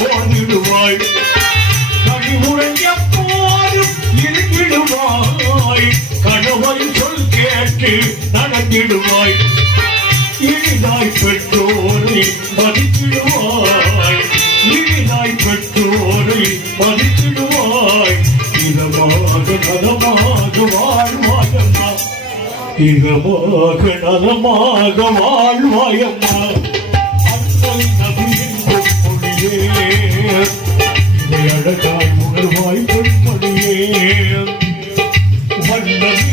ஓடிடுவாய் கழிவுடன் எப்போதும் இருக்கிடுவாய் கணவன் சொல் கேட்டு நடத்திடுவாய் இனிதாய் பெற்றோரை மதித்திடுவாய் இனிதாய் பெற்றோரை மதித்திடுவாய் இதமாக நலமாக வாழ்வாயம்மா இதமாக நலமாக வாழ்வாயம்மா அன்னை நபியின் பொன்மொழியே இதை அழகாய் உணர்வாய் பொன்மொழியே வண்ணம்